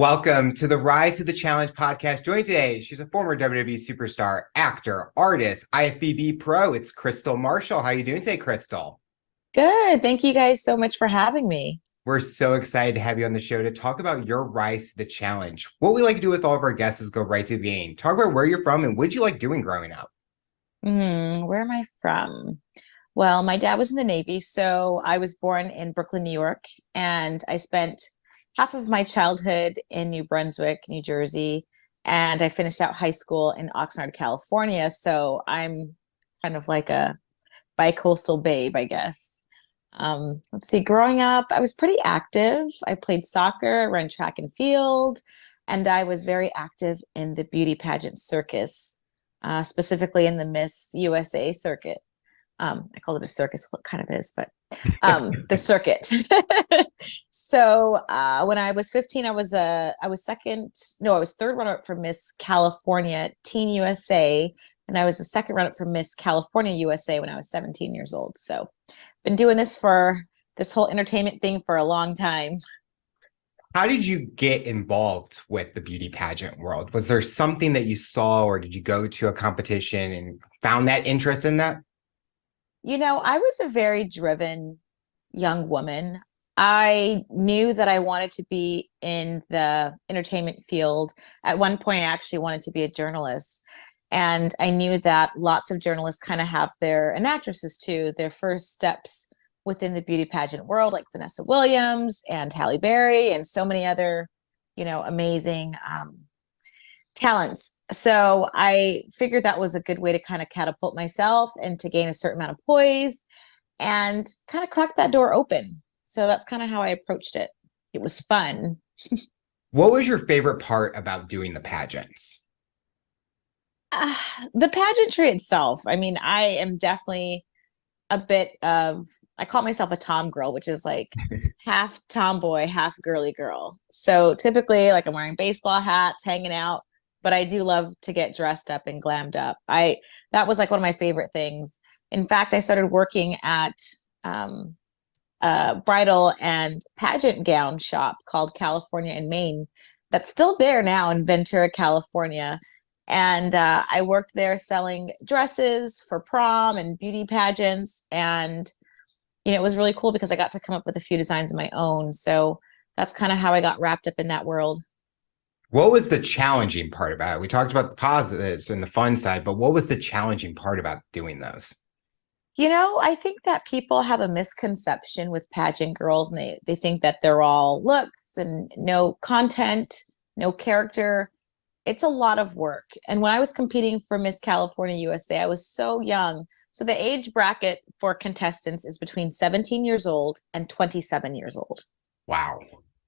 Welcome to the Rise to the Challenge podcast. Joined today, she's a former WWE superstar, actor, artist, IFBB Pro. It's Kristal Marshall. How are you doing today, Kristal? Good. Thank you guys so much for having me. We're so excited to have you on the show to talk about your rise to the challenge. What we like to do with all of our guests is go right to the beginning. Talk about where you're from and what you like doing growing up. Where am I from? Well, my dad was in the Navy, so I was born in Brooklyn, New York, and I spent half of my childhood in New Brunswick, New Jersey, and I finished out high school in Oxnard, California. So I'm kind of like a bi-coastal babe, I guess. Let's see, growing up, I was pretty active. I played soccer, ran track and field, and I was very active in the beauty pageant circus, specifically in the Miss USA circuit. I call it a circus, what kind of is, but the circuit. So when I was 15, I was third runner-up for Miss California Teen USA, and I was the second runner-up for Miss California USA when I was 17 years old. So been doing this whole entertainment thing for a long time. How did you get involved with the beauty pageant world? Was there something that you saw, or did you go to a competition and found that interest in that? I was a very driven young woman. I knew that I wanted to be in the entertainment field. At one point, I actually wanted to be a journalist. And I knew that lots of journalists kind of have and actresses too, their first steps within the beauty pageant world, like Vanessa Williams and Halle Berry and so many other, amazing talents. So I figured that was a good way to kind of catapult myself and to gain a certain amount of poise and kind of crack that door open. So that's kind of how I approached it. It was fun. What was your favorite part about doing the pageants? The pageantry itself. I mean, I am definitely I call myself a tom girl, which is like half tomboy, half girly girl. So typically, like, I'm wearing baseball hats, hanging out, but I do love to get dressed up and glammed up. That was like one of my favorite things. In fact, I started working at a bridal and pageant gown shop called California and Maine. That's still there now in Ventura, California. And I worked there selling dresses for prom and beauty pageants. And, it was really cool because I got to come up with a few designs of my own. So that's kind of how I got wrapped up in that world. What was the challenging part about it? We talked about the positives and the fun side, but what was the challenging part about doing those? I think that people have a misconception with pageant girls, and they think that they're all looks and no content, no character. It's a lot of work. And when I was competing for Miss California USA, I was so young. So the age bracket for contestants is between 17 years old and 27 years old. Wow.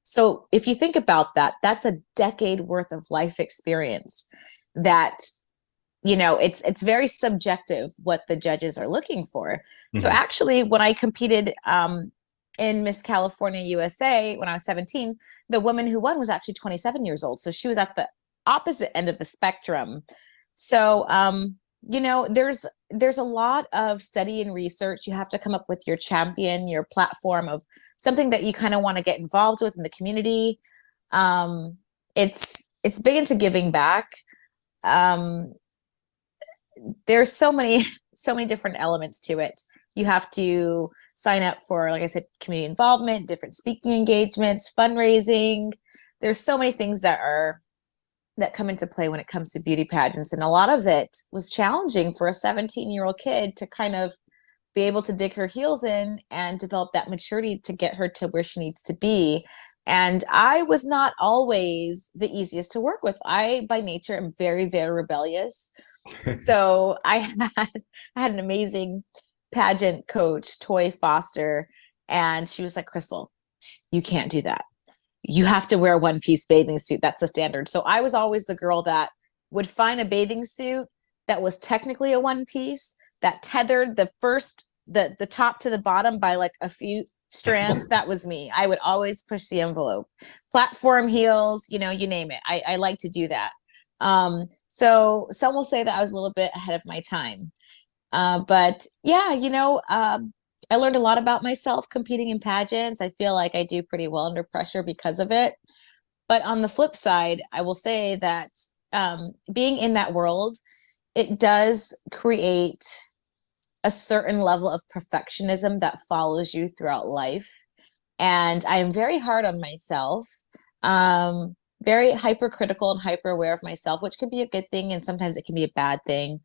So if you think about that, that's a decade worth of life experience that, it's very subjective what the judges are looking for. Mm-hmm. So actually, when I competed in Miss California USA, when I was 17, the woman who won was actually 27 years old. So she was at the opposite end of the spectrum. So, there's a lot of study and research. You have to come up with your champion, your platform of something that you kind of want to get involved with in the community. It's big into giving back. There's so many different elements to it. You have to sign up for, like I said, community involvement, different speaking engagements, fundraising. There's so many things that come into play when it comes to beauty pageants. And a lot of it was challenging for a 17-year-old kid to kind of be able to dig her heels in and develop that maturity to get her to where she needs to be. And I was not always the easiest to work with. I, by nature, am very, very rebellious. So I had an amazing pageant coach, Toy Foster, and she was like, Kristal, you can't do that. You have to wear a one-piece bathing suit. That's the standard. So I was always the girl that would find a bathing suit that was technically a one-piece, that tethered the top to the bottom by like a few strands. That was me. I would always push the envelope. Platform heels, you name it. I like to do that. So some will say that I was a little bit ahead of my time. But yeah, I learned a lot about myself competing in pageants. I feel like I do pretty well under pressure because of it. But on the flip side, I will say that being in that world, it does create a certain level of perfectionism that follows you throughout life. And I am very hard on myself, very hypercritical and hyper aware of myself, which can be a good thing. And sometimes it can be a bad thing.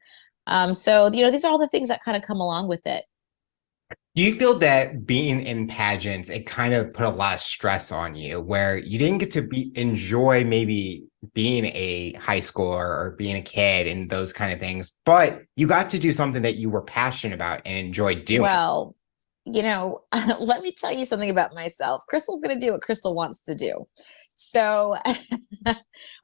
So, these are all the things that kind of come along with it. Do you feel that being in pageants, it kind of put a lot of stress on you where you didn't get to enjoy maybe being a high schooler or being a kid and those kind of things, but you got to do something that you were passionate about and enjoyed doing? Well, let me tell you something about myself. Kristall's going to do what Kristall wants to do. So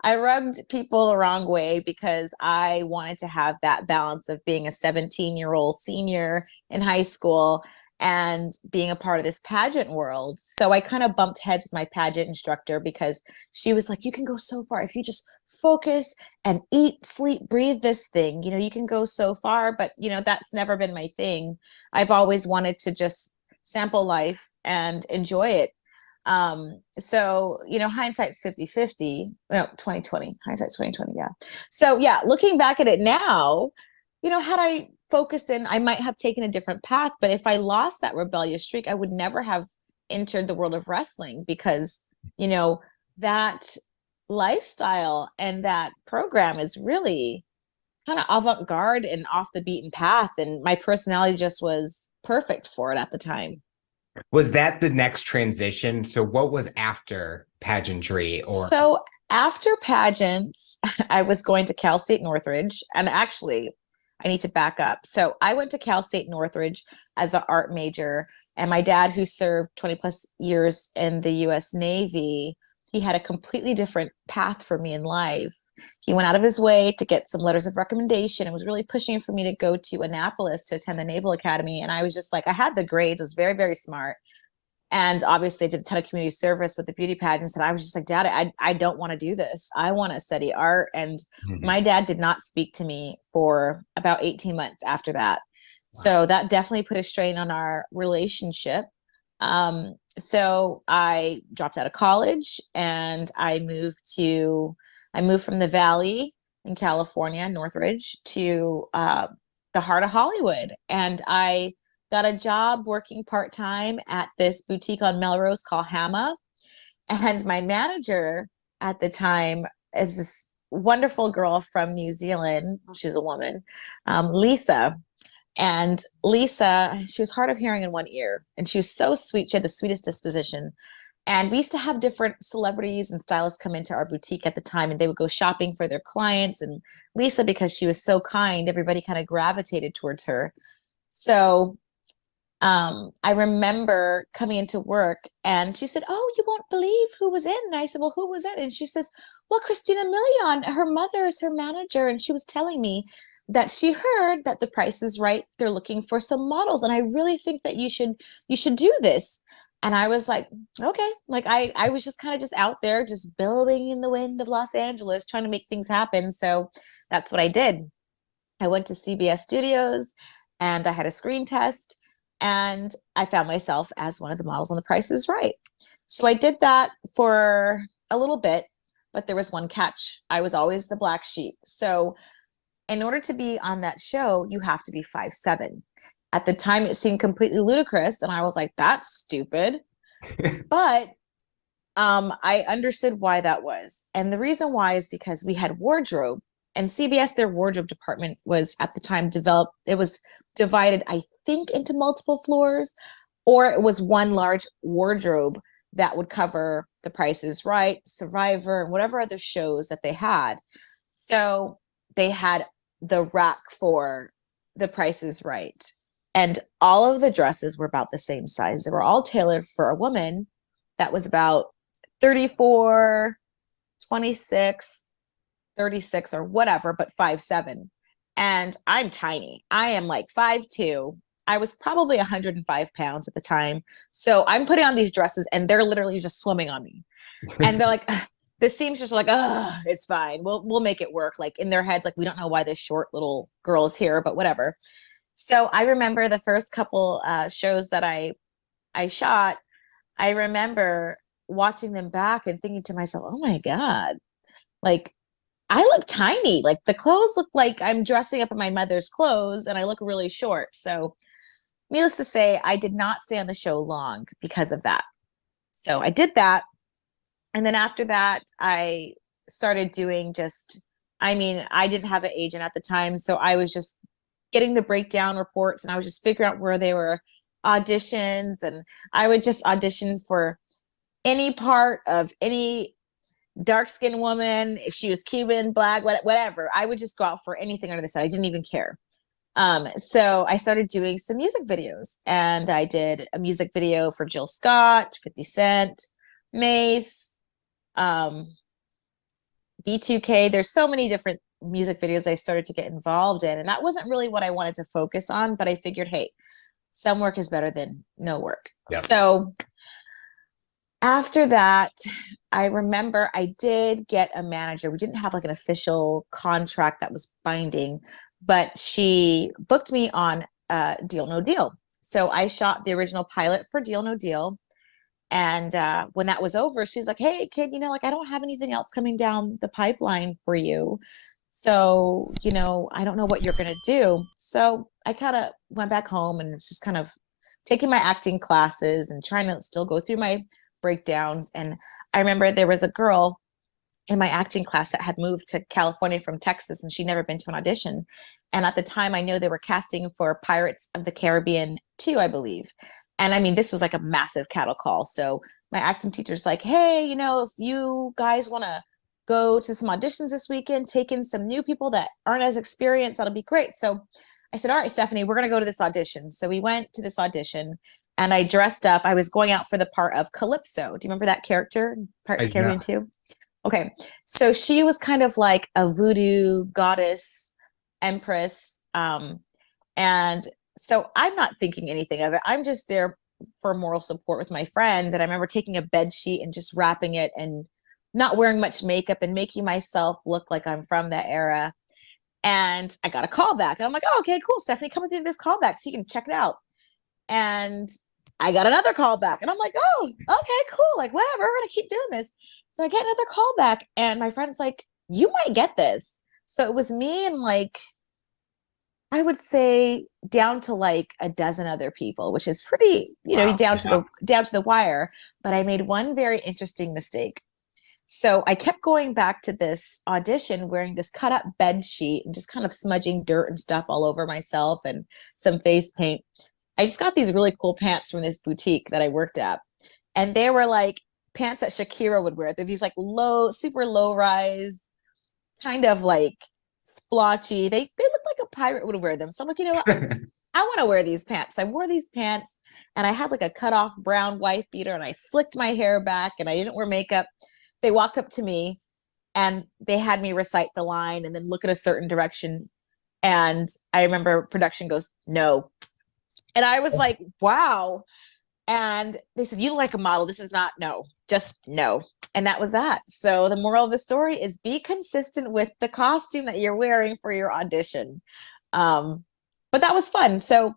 I rubbed people the wrong way because I wanted to have that balance of being a 17-year-old senior in high school and being a part of this pageant world. So I kind of bumped heads with my pageant instructor because she was like, you can go so far if you just focus and eat, sleep, breathe this thing. You can go so far, but that's never been my thing. I've always wanted to just sample life and enjoy it. So, hindsight's 50/50. No, 2020. Hindsight's 2020, yeah. So yeah, looking back at it now, had I focused in, I might have taken a different path. But if I lost that rebellious streak, I would never have entered the world of wrestling because, that lifestyle and that program is really kind of avant-garde and off the beaten path. And my personality just was perfect for it at the time. Was that the next transition? So what was after pageantry or So after pageants, I was going to Cal State Northridge. And actually, I need to back up. So I went to Cal State Northridge as an art major. And my dad, who served 20 plus years in the US Navy, he had a completely different path for me in life. He went out of his way to get some letters of recommendation and was really pushing for me to go to Annapolis to attend the Naval Academy. And I was just like, I had the grades, I was very, very smart. And obviously I did a ton of community service with the beauty pageants. And I was just like, Dad, I don't want to do this. I want to study art. And my dad did not speak to me for about 18 months after that. So that definitely put a strain on our relationship. So I dropped out of college and I moved from the Valley in California, Northridge, to the heart of Hollywood. And I got a job working part-time at this boutique on Melrose called Hama. And my manager at the time is this wonderful girl from New Zealand. She's a woman, Lisa. And Lisa, she was hard of hearing in one ear, and she was so sweet. She had the sweetest disposition. And we used to have different celebrities and stylists come into our boutique at the time, and they would go shopping for their clients. And Lisa, because she was so kind, everybody kind of gravitated towards her. So I remember coming into work and she said, "Oh, you won't believe who was in." And I said, "Well, who was it?" And she says, "Well, Christina Milian, her mother is her manager. And she was telling me that she heard that The Price is Right. They're looking for some models. And I really think that you should do this." And I was like, okay, like I was just kind of just out there, just billowing in the wind of Los Angeles, trying to make things happen. So that's what I did. I went to CBS Studios and I had a screen test and I found myself as one of the models on The Price is Right. So I did that for a little bit, but there was one catch. I was always the black sheep. So in order to be on that show, you have to be 5'7". At the time, it seemed completely ludicrous, and I was like, "That's stupid." But I understood why that was, and the reason why is because we had wardrobe, and CBS, their wardrobe department was at the time developed. It was divided, I think, into multiple floors, or it was one large wardrobe that would cover The Price is Right, Survivor, and whatever other shows that they had. So they had the rack for The Price is Right. And all of the dresses were about the same size. They were all tailored for a woman that was about 34, 26, 36, or whatever, but 5'7". And I'm tiny. I am like 5'2". I was probably 105 pounds at the time. So I'm putting on these dresses and they're literally just swimming on me. And they're like, the seamstress are like, "Oh, it's fine. We'll make it work." Like in their heads, like, "We don't know why this short little girl is here, but whatever." So I remember the first couple shows that I shot. I remember watching them back and thinking to myself, oh my God, like I look tiny. Like the clothes look like I'm dressing up in my mother's clothes and I look really short. So needless to say, I did not stay on the show long because of that. So I did that. And then after that, I started doing I didn't have an agent at the time. So I was just getting the breakdown reports and I was just figuring out where they were auditions. And I would just audition for any part of any dark skinned woman, if she was Cuban, black, whatever. I would just go out for anything under the sun. I didn't even care. So I started doing some music videos, and I did a music video for Jill Scott, 50 Cent, Mace, B2K. There's so many different music videos I started to get involved in, and that wasn't really what I wanted to focus on, but I figured, hey, some work is better than no work. Yep. So after that, I remember I did get a manager. We didn't have like an official contract that was binding, but she booked me on Deal No Deal. So I shot the original pilot for Deal No Deal. And when that was over, she's like, hey, kid, I don't have anything else coming down the pipeline for you. So, I don't know what you're going to do. So I kind of went back home and was just kind of taking my acting classes and trying to still go through my breakdowns. And I remember there was a girl in my acting class that had moved to California from Texas, and she'd never been to an audition. And at the time, I know they were casting for Pirates of the Caribbean 2, I believe. And I mean, this was like a massive cattle call. So my acting teacher's like, hey, if you guys want to go to some auditions this weekend, take in some new people that aren't as experienced, that'll be great. So I said, all right, Stephanie, we're going to go to this audition. So we went to this audition, and I dressed up. I was going out for the part of Calypso. Do you remember that character, Pirates of the Caribbean 2? Okay. So she was kind of like a voodoo goddess, empress. And so I'm not thinking anything of it. I'm just there for moral support with my friend. And I remember taking a bed sheet and just wrapping it and not wearing much makeup and making myself look like I'm from that era. And I got a call back. And I'm like, oh, okay, cool. Stephanie, come with me to this callback so you can check it out. And I got another call back. And I'm like, oh, okay, cool. Like, whatever. We're going to keep doing this. So I get another call back. And my friend's like, you might get this. So it was me and like, I would say down to like a dozen other people, which is pretty, down to the wire. But I made one very interesting mistake. So I kept going back to this audition wearing this cut up bed sheet and just kind of smudging dirt and stuff all over myself and some face paint. I just got these really cool pants from this boutique that I worked at. And they were like pants that Shakira would wear. They're these like super low rise, kind of like splotchy. They look like a pirate would wear them. So I'm like, you know what? I want to wear these pants. I wore these pants and I had like a cut off brown wife beater and I slicked my hair back and I didn't wear makeup. They walked up to me and they had me recite the line and then look in a certain direction. And I remember production goes, no. And I was like, wow. And they said, you look like a model. This is not, no, just no. And that was that. So the moral of the story is be consistent with the costume that you're wearing for your audition. But that was fun. So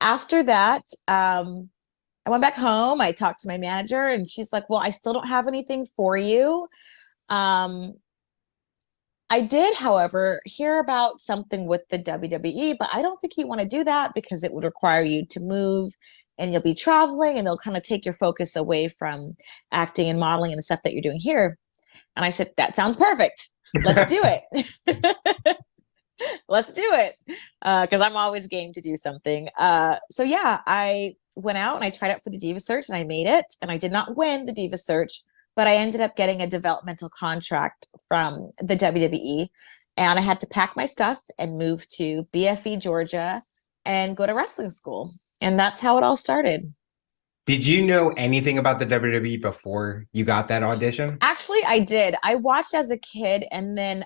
after that, I went back home. I talked to my manager and she's like, well, I still don't have anything for you. I did, however, hear about something with the WWE, but I don't think you want to do that because it would require you to move and you'll be traveling and they'll kind of take your focus away from acting and modeling and the stuff that you're doing here. And I said, that sounds perfect. Let's do it. Let's do it. Because I'm always game to do something. So yeah, I went out and I tried out for the Diva Search and I made it. And I did not win the Diva Search, but I ended up getting a developmental contract from the WWE. And I had to pack my stuff and move to BFE, Georgia, and go to wrestling school. And that's how it all started. Did you know anything about the WWE before you got that audition? Actually, I did. I watched as a kid, and then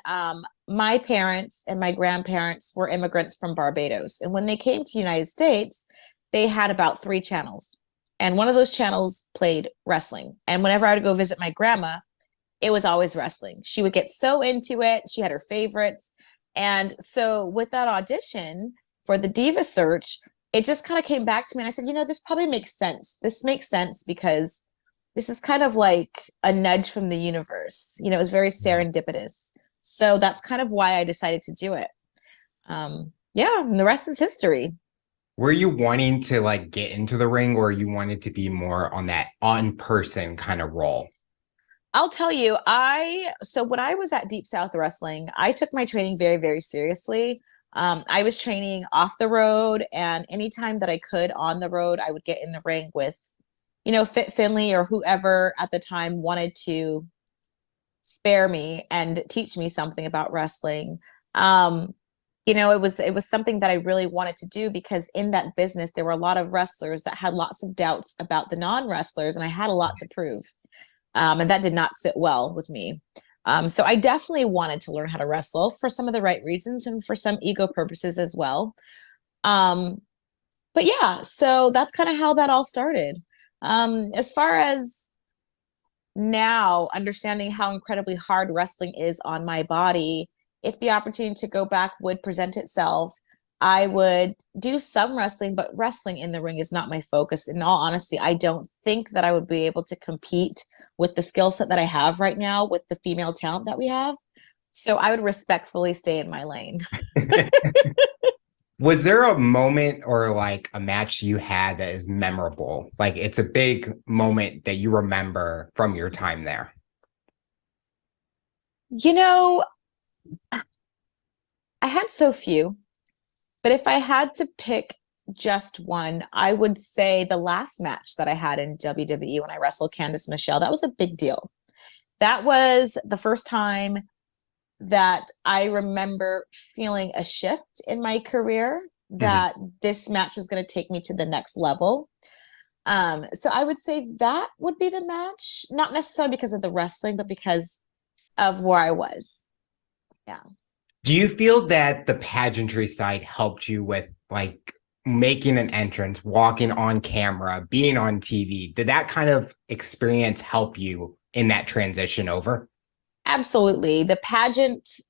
my parents and my grandparents were immigrants from Barbados. And when they came to the United States, they had about 3 channels. And one of those channels played wrestling. And whenever I would go visit my grandma, it was always wrestling. She would get so into it. She had her favorites. And so with that audition for the Diva Search, it just kind of came back to me. And I said, this probably makes sense. This makes sense because this is kind of like a nudge from the universe. You know, it was very serendipitous. So that's kind of why I decided to do it. Yeah, and the rest is history. Were you wanting to like get into the ring, or you wanted to be more on that on person kind of role? I'll tell you, so when I was at Deep South Wrestling, I took my training very, very seriously. I was training off the road, and anytime that I could on the road, I would get in the ring with, you know, Fit Finley or whoever at the time wanted to spare me and teach me something about wrestling. Um, you know, it was something that I really wanted to do because in that business there were a lot of wrestlers that had lots of doubts about the non-wrestlers, and I had a lot to prove. And that did not sit well with me. So I definitely wanted to learn how to wrestle for some of the right reasons and for some ego purposes as well. Um, but yeah, so that's kind of how that all started. As far as now understanding how incredibly hard wrestling is on my body, if the opportunity to go back would present itself, I would do some wrestling, but wrestling in the ring is not my focus. In all honesty, I don't think that I would be able to compete with the skill set that I have right now with the female talent that we have. So I would respectfully stay in my lane. Was there a moment or like a match you had that is memorable? Like it's a big moment that you remember from your time there? You know, I had so few, but if I had to pick just one, I would say the last match that I had in WWE when I wrestled Candice Michelle. That was a big deal. That was the first time that I remember feeling a shift in my career, Mhm. that this match was going to take me to the next level. So I would say that would be the match, not necessarily because of the wrestling, but because of where I was. Yeah. Do you feel that the pageantry side helped you with like making an entrance, walking on camera, being on TV? Did that kind of experience help you in that transition over? Absolutely. The pageants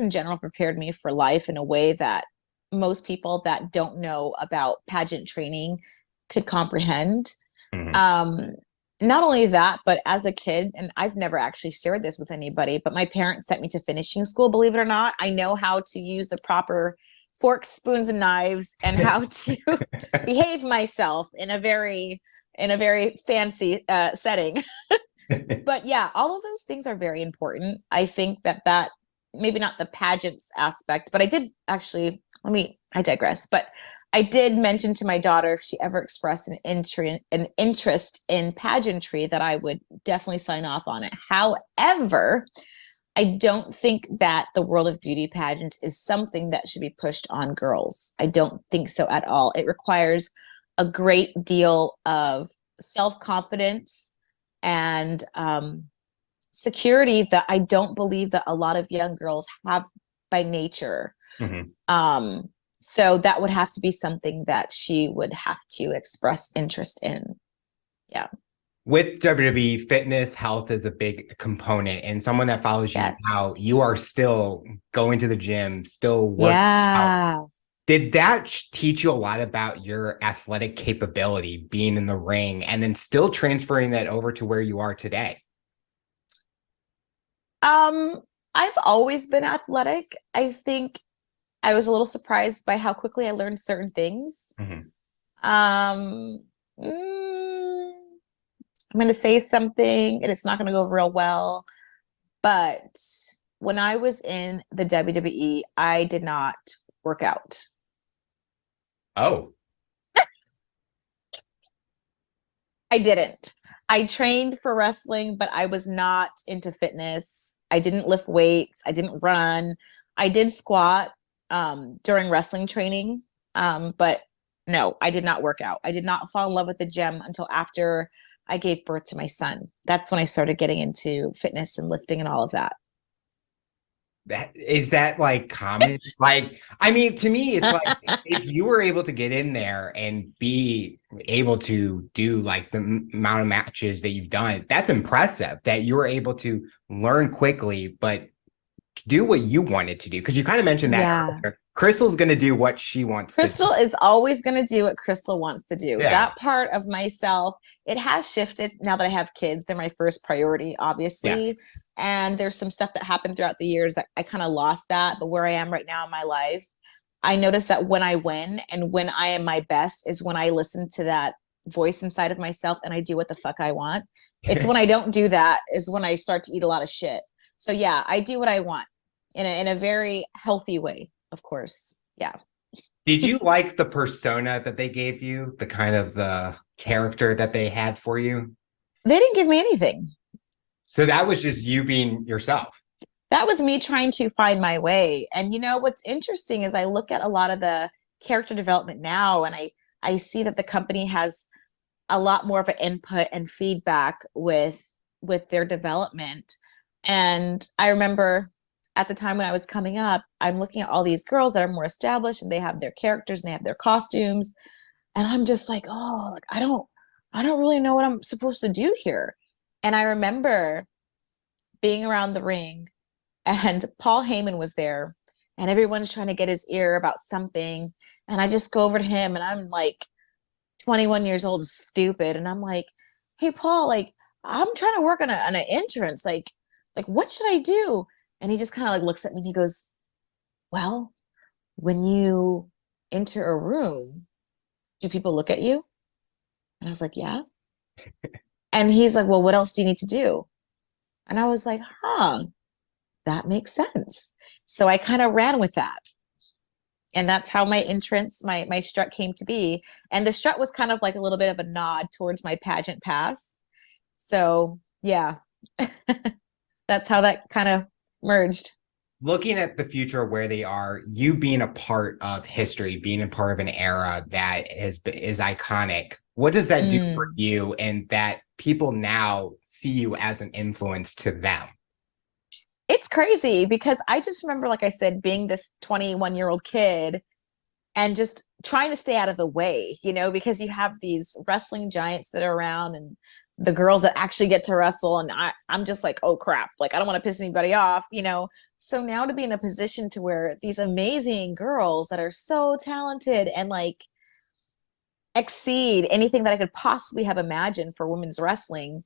in general prepared me for life in a way that most people that don't know about pageant training could comprehend. Mhm. Um, Not only that, but as a kid, and I've never actually shared this with anybody, but my parents sent me to finishing school, believe it or not. I know how to use the proper forks, spoons, and knives, and how to behave myself in a very fancy setting. But yeah, all of those things are very important. I think that maybe not the pageants aspect, but I did actually, I digress, but I did mention to my daughter if she ever expressed an interest in pageantry that I would definitely sign off on it. However, I don't think that the world of beauty pageants is something that should be pushed on girls. I don't think so at all. It requires a great deal of self-confidence and security that I don't believe that a lot of young girls have by nature. Mhm. Um, so that would have to be something that she would have to express interest in. Yeah. With WWE, fitness, health is a big component. And someone that follows you Yes. now, you are still going to the gym, still working out. Yeah. Did that teach you a lot about your athletic capability being in the ring and then still transferring that over to where you are today? Um, I've always been athletic. I think I was a little surprised by how quickly I learned certain things. Mhm. Um, mm, I'm going to say something and it's not going to go real well, but when I was in the WWE, I did not work out. Oh, I didn't. I trained for wrestling, but I was not into fitness. I didn't lift weights. I didn't run. I did squat during wrestling training, but no, I did not work out. I did not fall in love with the gym until after I gave birth to my son. That's when I started getting into fitness and lifting and all of that. that like common? Like, I mean, to me, it's like if you were able to get in there and be able to do like the amount of matches that you've done, that's impressive that you were able to learn quickly, but do what you wanted to do? Because you kind of mentioned that Yeah. earlier. Kristal's going to do what she wants to do. Kristal is always going to do what Kristal wants to do. Yeah. That part of myself, it has shifted now that I have kids. They're my first priority, obviously. Yes. And there's some stuff that happened throughout the years that I kind of lost that. But where I am right now in my life, I notice that when I win and when I am my best is when I listen to that voice inside of myself and I do what the fuck I want. It's when I don't do that is when I start to eat a lot of shit. So yeah, I do what I want in a very healthy way, of course. Yeah. Did you like the persona that they gave you, the kind of the character that they had for you? They didn't give me anything. So that was just you being yourself. That was me trying to find my way. And you know what's interesting is I look at a lot of the character development now and I see that the company has a lot more of an input and feedback with their development. And I remember at the time when I was coming up, I'm looking at all these girls that are more established and they have their characters and they have their costumes. And I'm just like, oh, like, I don't really know what I'm supposed to do here. And I remember being around the ring and Paul Heyman was there and everyone's trying to get his ear about something. And I just go over to him and I'm like 21 years old and stupid. And I'm like, hey, Paul, like, I'm trying to work on an entrance. Like, what should I do? And he just kind of like looks at me and he goes, well, when you enter a room, do people look at you? And I was like, yeah. And he's like, well, what else do you need to do? And I was like, that makes sense. So I kind of ran with that. And that's how my entrance, my strut came to be. And the strut was kind of like a little bit of a nod towards my pageant pass. So yeah, that's how that kind of merged. Looking at the future where they are, you being a part of history, being a part of an era that is iconic, what does that do for you and that people now see you as an influence to them? It's crazy because I just remember, like I said, being this 21-year-old kid and just trying to stay out of the way, you know, because you have these wrestling giants that are around and the girls that actually get to wrestle. And I'm just like, oh crap, like I don't want to piss anybody off, you know? So now to be in a position to where these amazing girls that are so talented and like exceed anything that I could possibly have imagined for women's wrestling.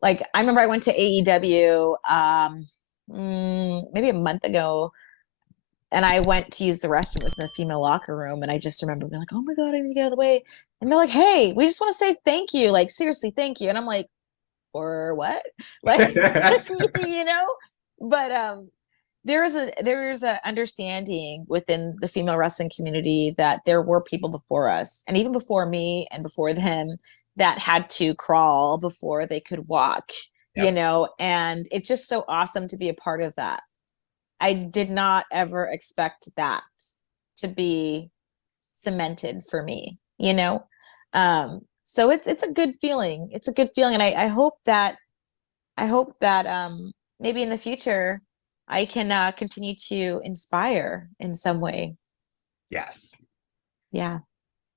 Like I remember I went to AEW maybe a month ago and I went to use the restroom. It was in the female locker room. And I just remember being like, oh my God, I need to get out of the way. And they're like, hey, we just want to say thank you. Like, seriously, thank you. And I'm like, for what? Like, you know, but there is a understanding within the female wrestling community that there were people before us and even before me and before them that had to crawl before they could walk. Yep. You know, and it's just so awesome to be a part of that. I did not ever expect that to be cemented for me, you know? So it's a good feeling. It's a good feeling. And I hope that maybe in the future I can continue to inspire in some way. Yes. Yeah.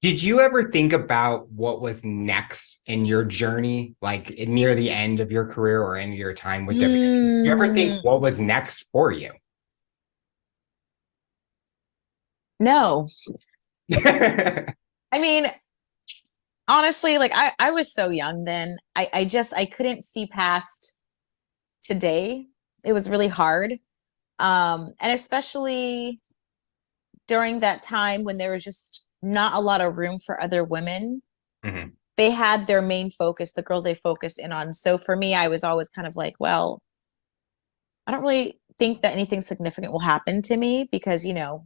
Did you ever think about what was next in your journey, like near the end of your career or in your time with WWE? Did you ever think what was next for you? No. I mean, honestly, like I was so young then. I couldn't see past today. It was really hard. And especially during that time when there was just not a lot of room for other women. Mm-hmm. They had their main focus, the girls they focused in on. So for me, I was always kind of like, well, I don't really think that anything significant will happen to me because, you know,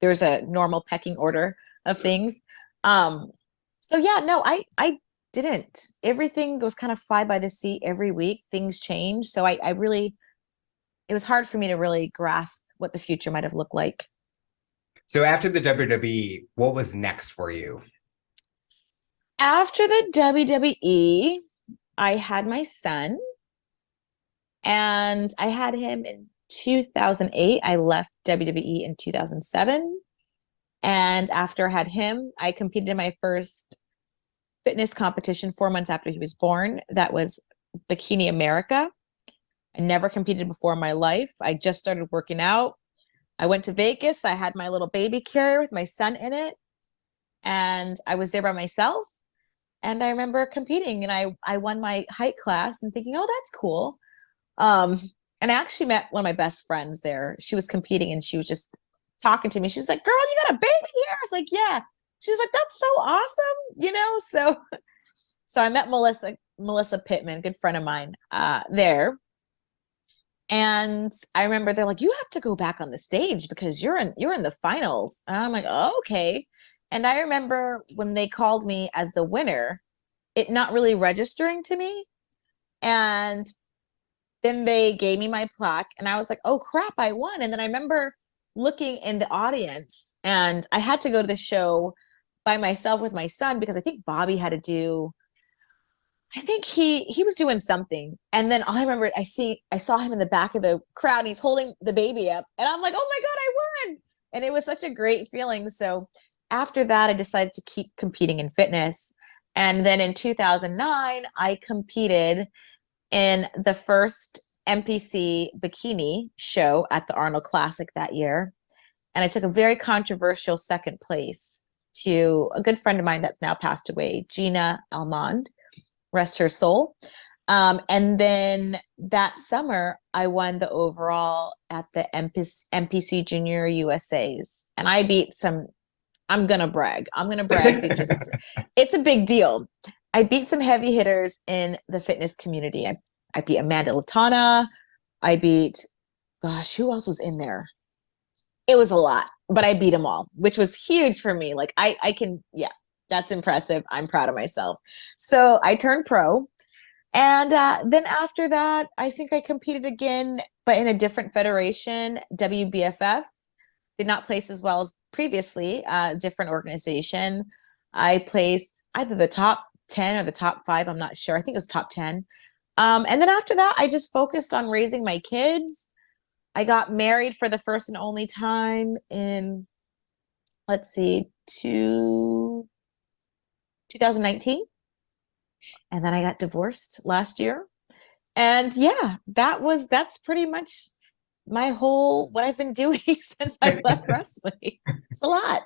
there's a normal pecking order of things. So yeah, no, I didn't. Everything was kind of fly by the seat every week. Things change. So I really, it was hard for me to really grasp what the future might have looked like. So after the WWE, what was next for you? After the WWE, I had my son and I had him in 2008. I left WWE in 2007. And after I had him, I competed in my first fitness competition 4 months after he was born. That was Bikini America. I never competed before in my life. I just started working out. I went to Vegas. I had my little baby carrier with my son in it, and I was there by myself. And I remember competing, and I won my height class and thinking, oh, that's cool. Um, and I actually met one of my best friends there. She was competing and she was just talking to me. She's like, girl, you got a baby here? I was like, yeah. She's like, that's so awesome, you know? So I met Melissa Pittman, good friend of mine, there. And I remember they're like, you have to go back on the stage because you're in the finals. And I'm like, oh, okay. And I remember when they called me as the winner, it not really registering to me. And then they gave me my plaque and I was like, oh crap, I won. And then I remember looking in the audience, and I had to go to the show by myself with my son because I think Bobby had to do, I think he was doing something. And then all I remember, I saw him in the back of the crowd and he's holding the baby up. And I'm like, oh my God, I won. And it was such a great feeling. So after that, I decided to keep competing in fitness. And then in 2009, I competed in the first NPC bikini show at the Arnold Classic that year. And I took a very controversial second place to a good friend of mine that's now passed away, Gina Almond, rest her soul. And then that summer, I won the overall at the NPC Junior USAs. And I beat some, I'm going to brag because it's a big deal. I beat some heavy hitters in the fitness community. I beat Amanda Latana. I beat, gosh, who else was in there? It was a lot, but I beat them all, which was huge for me. Like I can, yeah, that's impressive. I'm proud of myself. So I turned pro. And then after that, I think I competed again, but in a different federation, WBFF. Did not place as well as previously, different organization. I placed either the top 10 or the top 5. I'm not sure. I think it was top 10. And then after that, I just focused on raising my kids. I got married for the first and only time in, let's see, 2019. And then I got divorced last year. And yeah, that's pretty much my whole, what I've been doing since I left wrestling. It's a lot.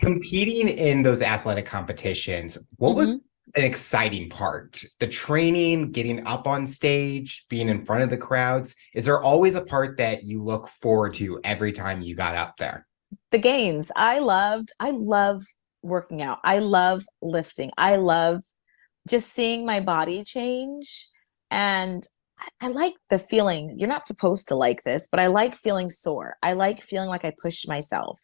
Competing in those athletic competitions, what was an exciting part? The training, getting up on stage, being in front of the crowds. Is there always a part that you look forward to every time you got up there? The games. I love working out. I love lifting. I love just seeing my body change. And I like the feeling. You're not supposed to like this, but I like feeling sore. I like feeling like I pushed myself.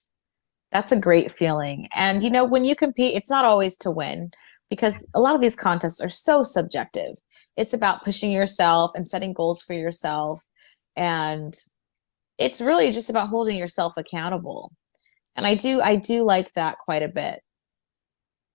That's a great feeling. And you know, when you compete, it's not always to win, because a lot of these contests are so subjective. It's about pushing yourself and setting goals for yourself. And it's really just about holding yourself accountable. And I do like that quite a bit.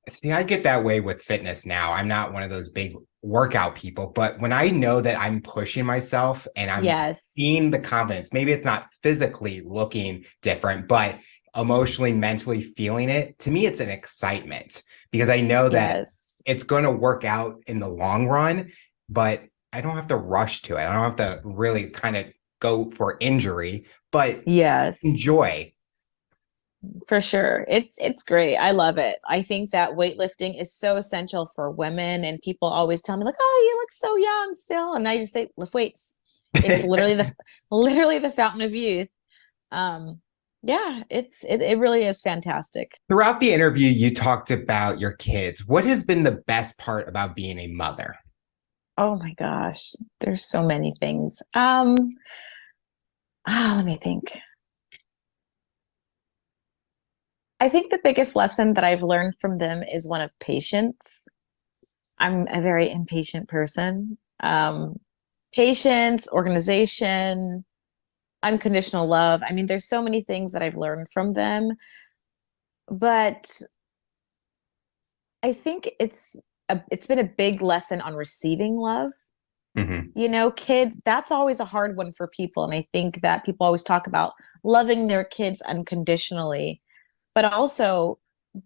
See, I get that way with fitness now. I'm not one of those big workout people, but when I know that I'm pushing myself and I'm seeing the confidence, maybe it's not physically looking different, but emotionally, mentally feeling it, to me, it's an excitement because I know that it's going to work out in the long run, but I don't have to rush to it. I don't have to really kind of go for injury, but enjoy. For sure. It's great. I love it. I think that weightlifting is so essential for women, and people always tell me like, "Oh, you look so young still." And I just say, "Lift weights." It's literally the fountain of youth. Yeah, it really is fantastic. Throughout the interview, you talked about your kids. What has been the best part about being a mother? Oh my gosh, there's so many things. Let me think. I think the biggest lesson that I've learned from them is one of patience. I'm a very impatient person. Patience, organization, unconditional love. I mean, there's so many things that I've learned from them, but I think it's been a big lesson on receiving love. You know, kids, that's always a hard one for people. And I think that people always talk about loving their kids unconditionally, but also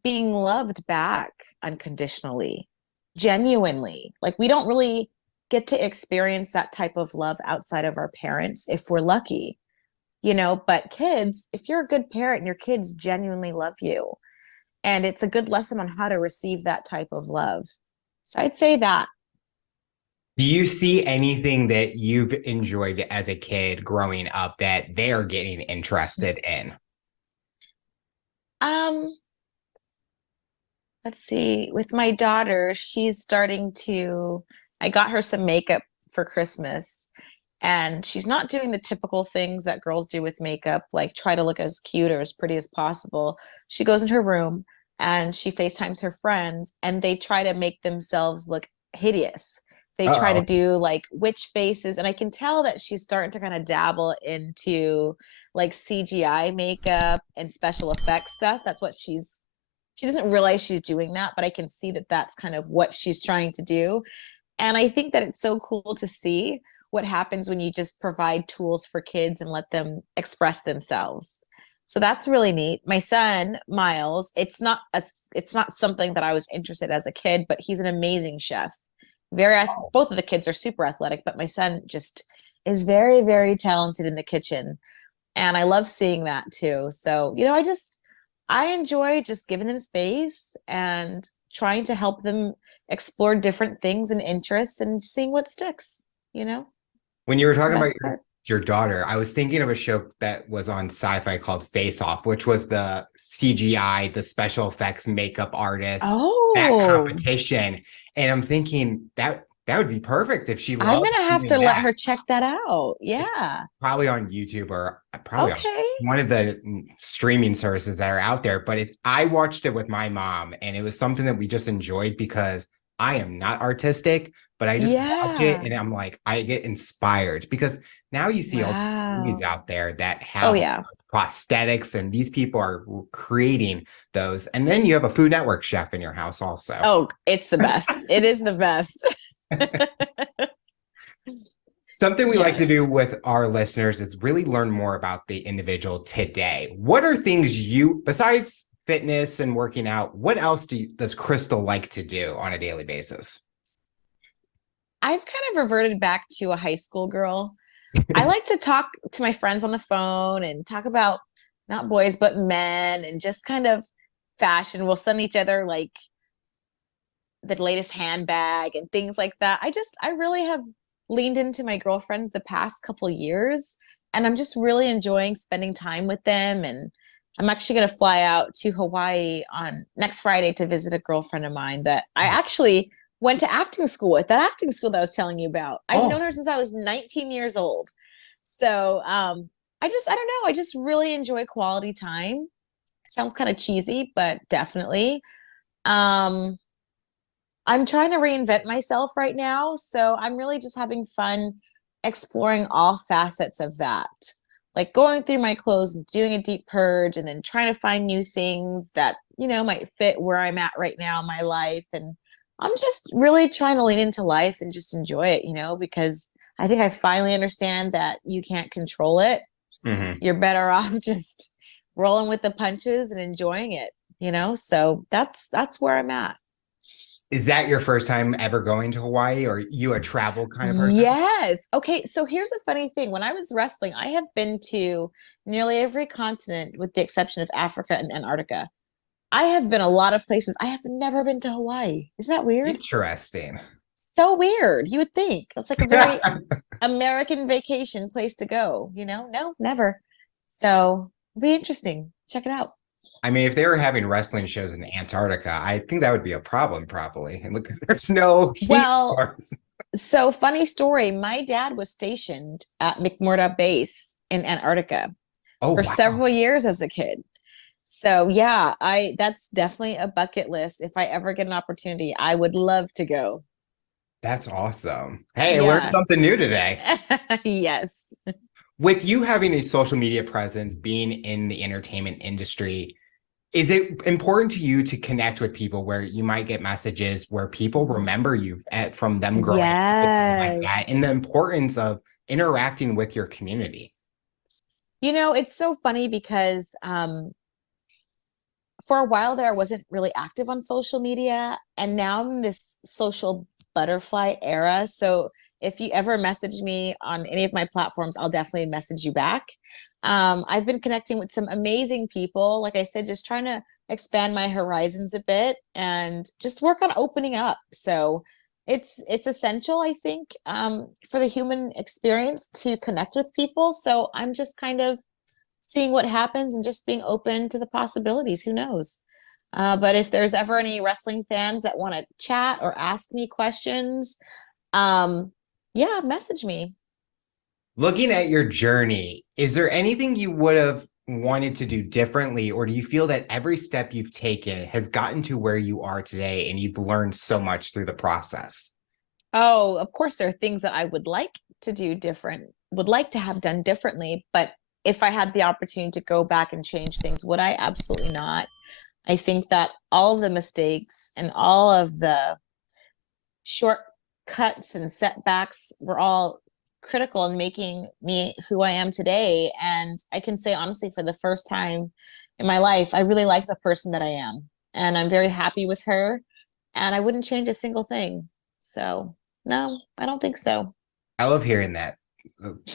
being loved back unconditionally, genuinely. Like, we don't really get to experience that type of love outside of our parents if we're lucky, you know. But kids, if you're a good parent, your kids genuinely love you. And it's a good lesson on how to receive that type of love. So I'd say that. Do you see anything that you've enjoyed as a kid growing up that they are getting interested in? Um, let's see. With my daughter, she's starting to, I got her some makeup for Christmas, and she's not doing the typical things that girls do with makeup, like try to look as cute or as pretty as possible. She goes in her room and she FaceTimes her friends, and they try to make themselves look hideous. They try to Uh-oh. do like witch faces, and I can tell that she's starting to kind of dabble into like CGI makeup and special effects stuff. That's what she doesn't realize she's doing that, but I can see that that's kind of what she's trying to do. And I think that it's so cool to see what happens when you just provide tools for kids and let them express themselves. So that's really neat. My son, Miles, it's not something that I was interested in as a kid, but he's an amazing chef. Both of the kids are super athletic, but my son just is very, very talented in the kitchen. And I love seeing that too. So, you know, I enjoy just giving them space and trying to help them explore different things and interests and seeing what sticks, you know? When you were It's the talking about best part. your daughter, I was thinking of a show that was on Sci-Fi called Face Off, which was the CGI, the special effects makeup artists, that Oh, competition. And I'm thinking that would be perfect if she I'm loves gonna have to doing let that. her check that out. It's Yeah. probably on YouTube or probably on Okay. one of the streaming services that are out there. But I watched it with my mom, and it was something that we just enjoyed because I am not artistic, but I just watch it Yeah. and I'm like, I get inspired because now you see all these movies Wow. out there that Oh have yeah. prosthetics, and these people are creating those. And then you have a Food Network chef in your house also. Oh, it's the best. It is the best. Something we like to do Yes. with our listeners is really learn more about the individual today. What are things you, besides fitness and working out, what else does Kristal like to do on a daily basis? I've kind of reverted back to a high school girl. I like to talk to my friends on the phone and talk about not boys, but men and just kind of fashion. We'll send each other like the latest handbag and things like that. I really have leaned into my girlfriends the past couple years, and I'm just really enjoying spending time with them. And I'm actually going to fly out to Hawaii on next Friday to visit a girlfriend of mine that I Oh, actually went to acting school with, that acting school that I was telling you about. I've known oh, her since I was 19 years old. So, I don't know. I just really enjoy quality time. Sounds kind of cheesy, but definitely. Um, I'm trying to reinvent myself right now, so I'm really just having fun exploring all facets of that. Like going through my clothes and doing a deep purge and then trying to find new things that, you know, might fit where I'm at right now in my life. And I'm just really trying to lean into life and just enjoy it, you know, because I think I finally understand that you can't control it. mhm. You're better off just rolling with the punches and enjoying it, you know? So that's where I'm at. Is that your first time ever going to Hawaii, or you a travel kind of person? Yes. Okay. So here's a funny thing. When I was wrestling, I have been to nearly every continent with the exception of Africa and Antarctica. I have been a lot of places. I have never been to Hawaii. Is that weird? Interesting. So weird. You would think that's like a very American vacation place to go, you know? No, never. So it'll be interesting. Check it out. I mean, if they were having wrestling shows in Antarctica, I think that would be a problem, probably. And look, there's no heat Well, source. so funny story. My dad was stationed at McMurdo Base in Antarctica Oh, for wow. several years as a kid. So yeah, I that's definitely a bucket list. If I ever get an opportunity, I would love to go. That's awesome. Hey, I learned Yeah. something new today. Yes. With you having a social media presence, being in the entertainment industry, is it important to you to connect with people where you might get messages where people remember you from them growing up with you like that, and Yes. the importance of interacting with your community? You know, it's so funny because for a while there I wasn't really active on social media, and now I'm in this social butterfly era. So if you ever message me on any of my platforms, I'll definitely message you back. I've been connecting with some amazing people. Like I said, just trying to expand my horizons a bit and just work on opening up. So it's essential, I think, for the human experience to connect with people. So I'm just kind of seeing what happens and just being open to the possibilities. Who knows? But if there's ever any wrestling fans that want to chat or ask me questions, yeah, message me. Looking at your journey, is there anything you would have wanted to do differently, or do you feel that every step you've taken has gotten to where you are today and you've learned so much through the process? Oh, of course, there are things that I would like to do different, would like to have done differently. But if I had the opportunity to go back and change things, would I? Absolutely not. I think that all of the mistakes and all of the shortcuts and setbacks were all critical in making me who I am today. And I can say honestly, for the first time in my life, I really like the person that I am. And I'm very happy with her. And I wouldn't change a single thing. So, no, I don't think so. I love hearing that,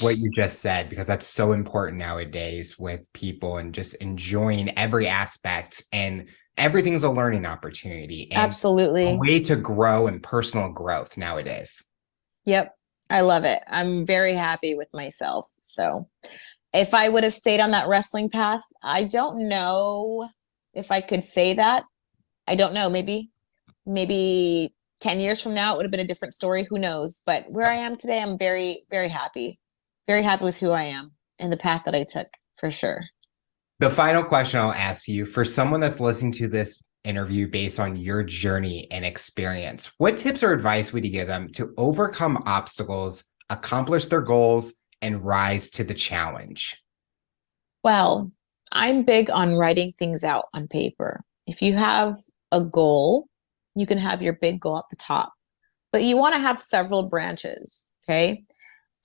what you just said, because that's so important nowadays with people and just enjoying every aspect, and everything's a learning opportunity and a Absolutely. way to grow and personal growth nowadays. Yep. I love it. I'm very happy with myself. So, if I would have stayed on that wrestling path, I don't know if I could say that. I don't know. Maybe 10 years from now, it would have been a different story. Who knows? But where I am today, I'm very, very happy. Very happy with who I am and the path that I took, for sure. The final question I'll ask you, for someone that's listening to this interview based on your journey and experience, what tips or advice would you give them to overcome obstacles, accomplish their goals, and rise to the challenge? Well, I'm big on writing things out on paper. If you have a goal, you can have your big goal at the top, but you want to have several branches. Okay.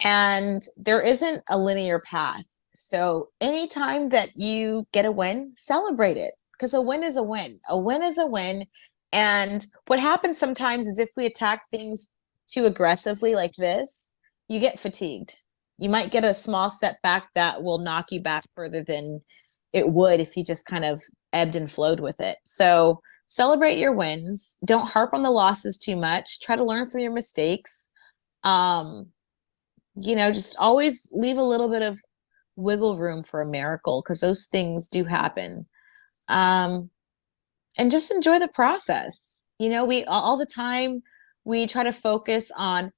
And there isn't a linear path. So anytime that you get a win, celebrate it, because a win is a win. A win is a win. And what happens sometimes is if we attack things too aggressively like this, you get fatigued. You might get a small setback that will knock you back further than it would if you just kind of ebbed and flowed with it. So celebrate your wins. Don't harp on the losses too much. Try to learn from your mistakes. Um, just always leave a little bit of wiggle room for a miracle, because those things do happen. Um, and just enjoy the process. We all the time we try to focus on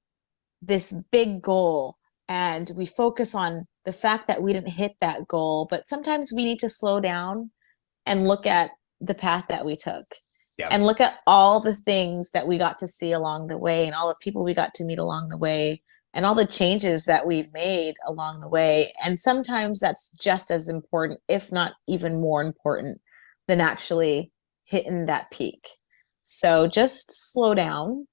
this big goal, and we focus on the fact that we didn't hit that goal, but sometimes we need to slow down and look at the path that we took, Yep. and look at all the things that we got to see along the way, and all the people we got to meet along the way, and all the changes that we've made along the way. And sometimes that's just as important, if not even more important, than actually hitting that peak. So just slow down,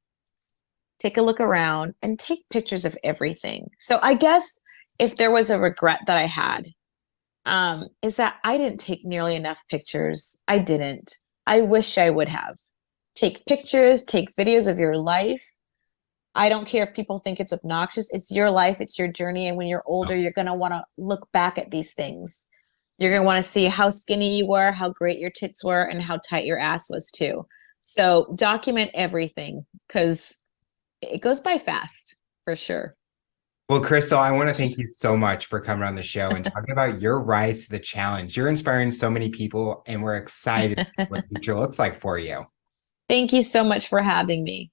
take a look around, and take pictures of everything. So I guess if there was a regret that I had, is that I didn't take nearly enough pictures. I didn't. I wish I would have. Take pictures, take videos of your life. I don't care if people think it's obnoxious. It's your life, it's your journey. And when you're older, you're going to want to look back at these things. You're going to want to see how skinny you were, how great your tits were, and how tight your ass was too. So document everything, because it goes by fast, for sure. Well, Kristall, I want to thank you so much for coming on the show and talking about your rise to the challenge. You're inspiring so many people, and we're excited to see what the future looks like for you. Thank you so much for having me.